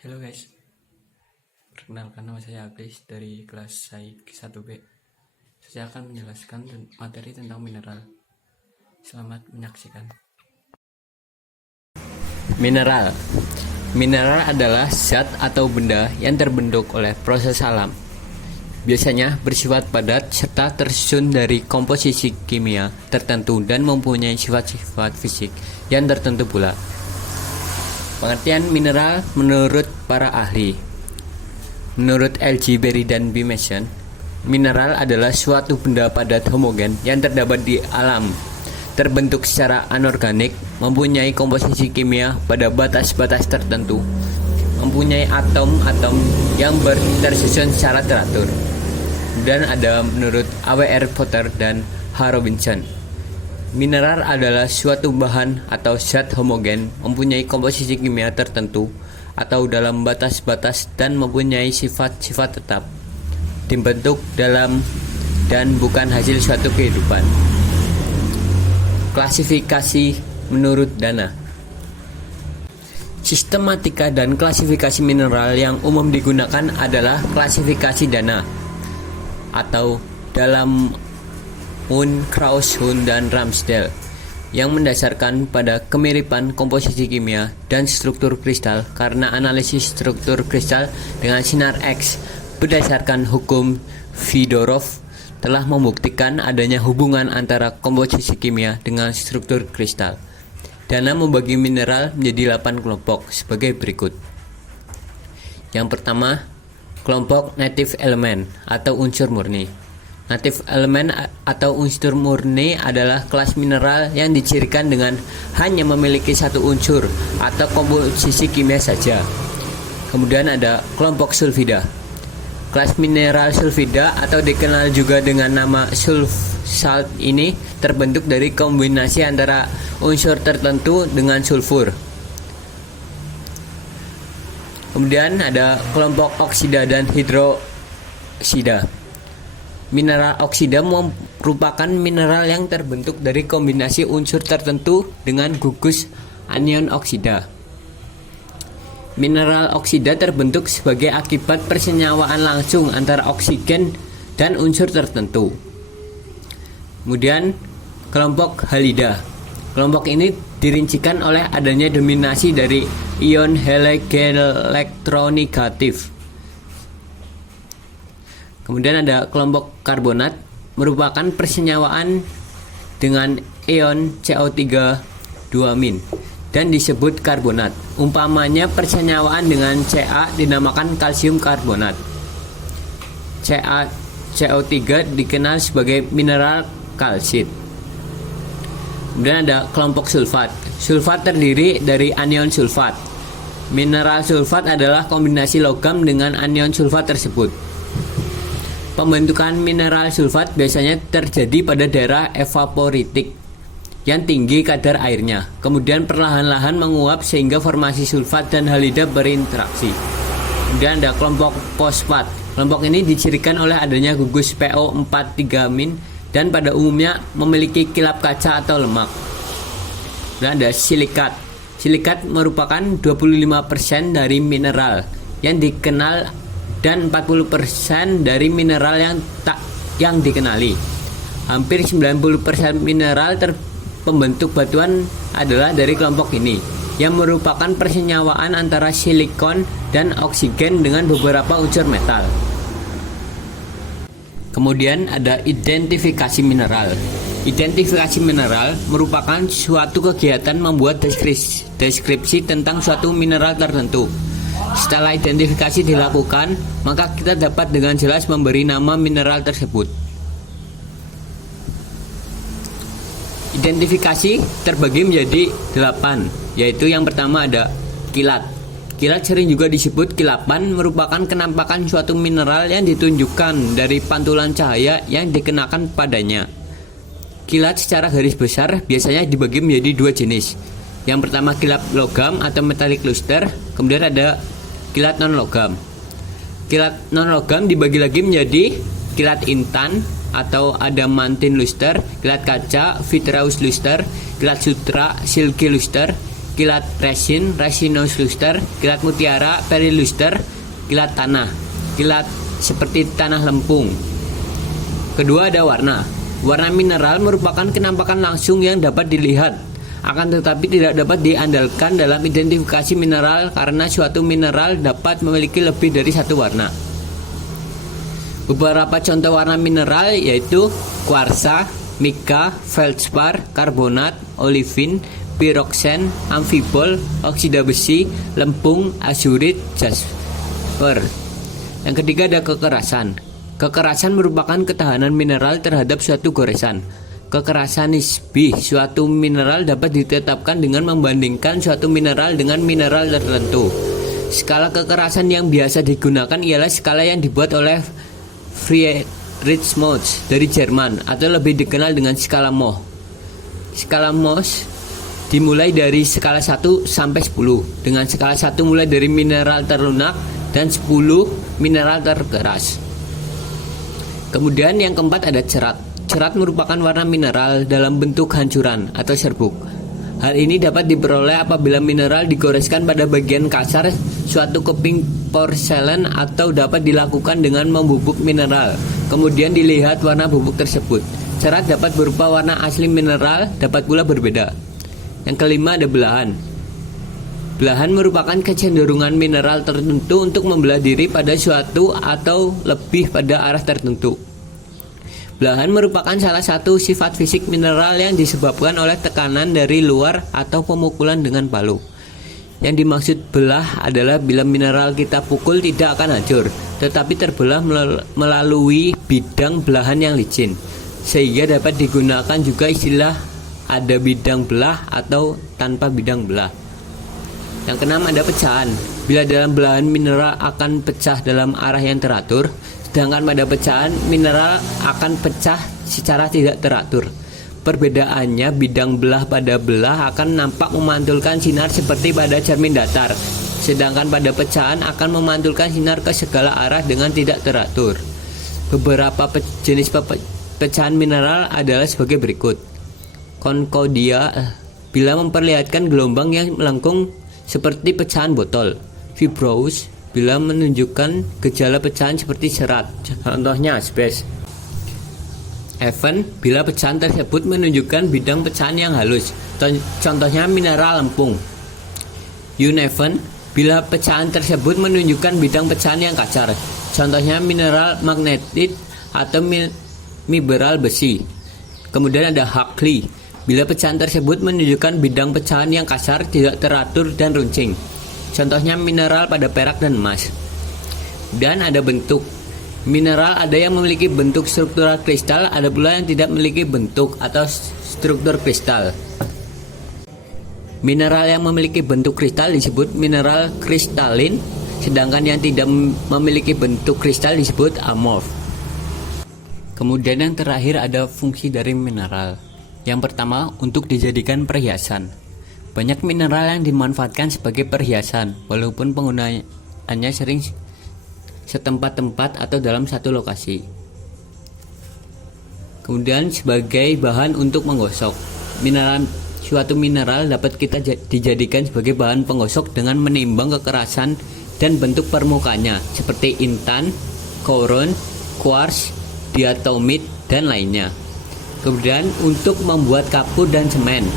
Halo guys, perkenalkan nama saya Aglis dari kelas Saik 1B. Saya akan menjelaskan materi tentang mineral. Selamat menyaksikan. Mineral. Mineral adalah zat atau benda yang terbentuk oleh proses alam. Biasanya bersifat padat serta tersusun dari komposisi kimia tertentu dan mempunyai sifat-sifat fisik yang tertentu pula. Pengertian mineral menurut para ahli. Menurut L.G. Berry dan B. Mason, mineral adalah suatu benda padat homogen yang terdapat di alam, terbentuk secara anorganik, mempunyai komposisi kimia pada batas-batas tertentu, mempunyai atom-atom yang tersusun secara teratur. Dan ada menurut A.W.R. Potter dan H. Robinson. Mineral adalah suatu bahan atau zat homogen mempunyai komposisi kimia tertentu atau dalam batas-batas dan mempunyai sifat-sifat tetap, dibentuk dalam dan bukan hasil suatu kehidupan. Klasifikasi menurut Dana. Sistematika dan klasifikasi mineral yang umum digunakan adalah klasifikasi Dana atau dalam Krauss, Hund, dan Ramsdell yang mendasarkan pada kemiripan komposisi kimia dan struktur kristal karena analisis struktur kristal dengan sinar X berdasarkan hukum Fedorov telah membuktikan adanya hubungan antara komposisi kimia dengan struktur kristal. Dana membagi mineral menjadi 8 kelompok sebagai berikut. Yang pertama, kelompok native element atau unsur murni. Native element atau unsur murni adalah kelas mineral yang dicirikan dengan hanya memiliki satu unsur atau komposisi kimia saja. Kemudian ada kelompok sulfida. Kelas mineral sulfida atau dikenal juga dengan nama salt ini terbentuk dari kombinasi antara unsur tertentu dengan sulfur. Kemudian ada kelompok oksida dan hidroksida. Mineral oksida merupakan mineral yang terbentuk dari kombinasi unsur tertentu dengan gugus anion oksida. Mineral oksida terbentuk sebagai akibat persenyawaan langsung antara oksigen dan unsur tertentu. Kemudian kelompok halida. Kelompok ini dirincikan oleh adanya dominasi dari ion elektronegatif. Kemudian ada kelompok karbonat, merupakan persenyawaan dengan ion CO3 dan disebut karbonat. Umpamanya persenyawaan dengan Ca dinamakan kalsium karbonat. CO3 dikenal sebagai mineral kalsit. Kemudian ada kelompok sulfat. Sulfat terdiri dari anion sulfat. Mineral sulfat adalah kombinasi logam dengan anion sulfat tersebut. Pembentukan mineral sulfat biasanya terjadi pada daerah evaporitik yang tinggi kadar airnya, kemudian perlahan-lahan menguap sehingga formasi sulfat dan halida berinteraksi. Kemudian ada kelompok fosfat. Kelompok ini dicirikan oleh adanya gugus PO4 dan pada umumnya memiliki kilap kaca atau lemak. Dan ada silikat. Silikat merupakan 25% dari mineral yang dikenal dan 40% dari mineral yang dikenali. Hampir 90% mineral pembentuk batuan adalah dari kelompok ini, yang merupakan persenyawaan antara silikon dan oksigen dengan beberapa unsur metal. Kemudian ada identifikasi mineral. Identifikasi mineral merupakan suatu kegiatan membuat deskripsi tentang suatu mineral tertentu. Setelah identifikasi dilakukan, maka kita dapat dengan jelas memberi nama mineral tersebut. Identifikasi terbagi menjadi 8, yaitu yang pertama ada kilat. Kilat sering juga disebut kilapan, merupakan kenampakan suatu mineral yang ditunjukkan dari pantulan cahaya yang dikenakan padanya. Kilat secara garis besar biasanya dibagi menjadi 2 jenis. Yang pertama kilat logam atau metallic luster, kemudian ada kilat non-logam. Kilat non-logam dibagi lagi menjadi kilat intan atau adamantine luster, kilat kaca vitreous luster, kilat sutra silky luster, kilat resin, resinous luster, kilat mutiara, periluster, kilat tanah, kilat seperti tanah lempung. Kedua ada warna. Warna mineral merupakan kenampakan langsung yang dapat dilihat, akan tetapi tidak dapat diandalkan dalam identifikasi mineral karena suatu mineral dapat memiliki lebih dari satu warna. Beberapa contoh warna mineral yaitu kuarsa, mika, feldspar, karbonat, olivin, piroxen, amfibol, oksida besi, lempung, azurit, jasper. Yang ketiga ada kekerasan. Kekerasan merupakan ketahanan mineral terhadap suatu goresan. Kekerasan nisbi suatu mineral dapat ditetapkan dengan membandingkan suatu mineral dengan mineral tertentu. Skala kekerasan yang biasa digunakan ialah skala yang dibuat oleh Friedrich Mohs dari Jerman atau lebih dikenal dengan skala Mohs. Skala Mohs dimulai dari skala 1 sampai 10, dengan skala 1 mulai dari mineral terlunak dan 10 mineral terkeras. Kemudian yang keempat ada cerat. Cerat merupakan warna mineral dalam bentuk hancuran atau serbuk. Hal ini dapat diperoleh apabila mineral digoreskan pada bagian kasar suatu keping porselen atau dapat dilakukan dengan membubuk mineral. Kemudian dilihat warna bubuk tersebut. Cerat dapat berupa warna asli mineral, dapat pula berbeda. Yang kelima ada belahan. Belahan merupakan kecenderungan mineral tertentu untuk membelah diri pada suatu atau lebih pada arah tertentu. Belahan merupakan salah satu sifat fisik mineral yang disebabkan oleh tekanan dari luar atau pemukulan dengan palu. Yang dimaksud belah adalah bila mineral kita pukul tidak akan hancur, tetapi terbelah melalui bidang belahan yang licin, sehingga dapat digunakan juga istilah ada bidang belah atau tanpa bidang belah. Yang keenam ada pecahan. Bila dalam belahan mineral akan pecah dalam arah yang teratur, sedangkan pada pecahan mineral akan pecah secara tidak teratur. Perbedaannya bidang belah pada belah akan nampak memantulkan sinar seperti pada cermin datar, sedangkan pada pecahan akan memantulkan sinar ke segala arah dengan tidak teratur. Beberapa jenis pecahan mineral adalah sebagai berikut. Concordia bila memperlihatkan gelombang yang melengkung seperti pecahan botol. Fibrous bila menunjukkan gejala pecahan seperti serat, contohnya asbes. Even bila pecahan tersebut menunjukkan bidang pecahan yang halus, contohnya mineral lempung. Uneven bila pecahan tersebut menunjukkan bidang pecahan yang kasar, contohnya mineral magnetit atau mineral besi. Kemudian ada Hackley bila pecahan tersebut menunjukkan bidang pecahan yang kasar, tidak teratur dan runcing, contohnya mineral pada perak dan emas. Dan ada bentuk. Mineral ada yang memiliki bentuk struktural kristal, ada pula yang tidak memiliki bentuk atau struktur kristal. Mineral yang memiliki bentuk kristal disebut mineral kristalin, sedangkan yang tidak memiliki bentuk kristal disebut amorf. Kemudian yang terakhir ada fungsi dari mineral. Yang pertama, untuk dijadikan perhiasan. Banyak mineral yang dimanfaatkan sebagai perhiasan, walaupun penggunaannya sering setempat-tempat atau dalam satu lokasi. Kemudian sebagai bahan untuk menggosok. Suatu mineral dapat kita dijadikan sebagai bahan penggosok dengan menimbang kekerasan dan bentuk permukaannya, seperti intan, koron, quartz, diatomit, dan lainnya. Kemudian untuk membuat kapur dan semen.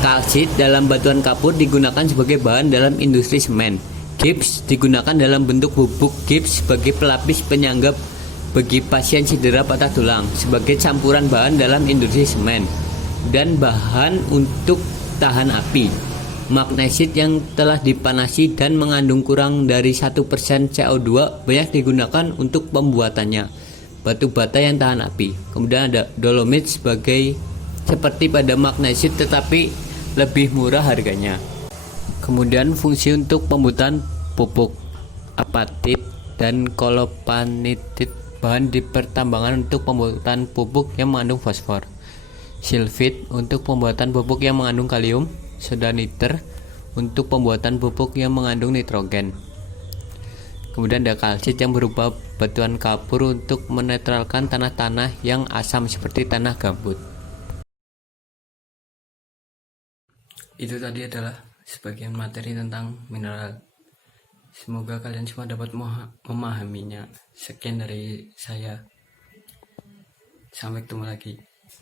Kalsit dalam batuan kapur digunakan sebagai bahan dalam industri semen. Gips digunakan dalam bentuk bubuk gips sebagai pelapis penyangga bagi pasien cedera patah tulang, sebagai campuran bahan dalam industri semen, dan bahan untuk tahan api. Magnesit yang telah dipanasi dan mengandung kurang dari 1% CO2 banyak digunakan untuk pembuatannya. Batu bata yang tahan api. Kemudian ada dolomit seperti pada magnesit tetapi lebih murah harganya. Kemudian fungsi untuk pembuatan pupuk, apatit dan kolopanitit, bahan di pertambangan untuk pembuatan pupuk yang mengandung fosfor. Sulfit untuk pembuatan pupuk yang mengandung kalium, soda niter untuk pembuatan pupuk yang mengandung nitrogen. Kemudian ada kalsit yang berupa batuan kapur untuk menetralkan tanah-tanah yang asam seperti tanah gambut. Itu tadi adalah sebagian materi tentang mineral. Semoga kalian semua dapat memahaminya. Sekian dari saya. Sampai ketemu lagi.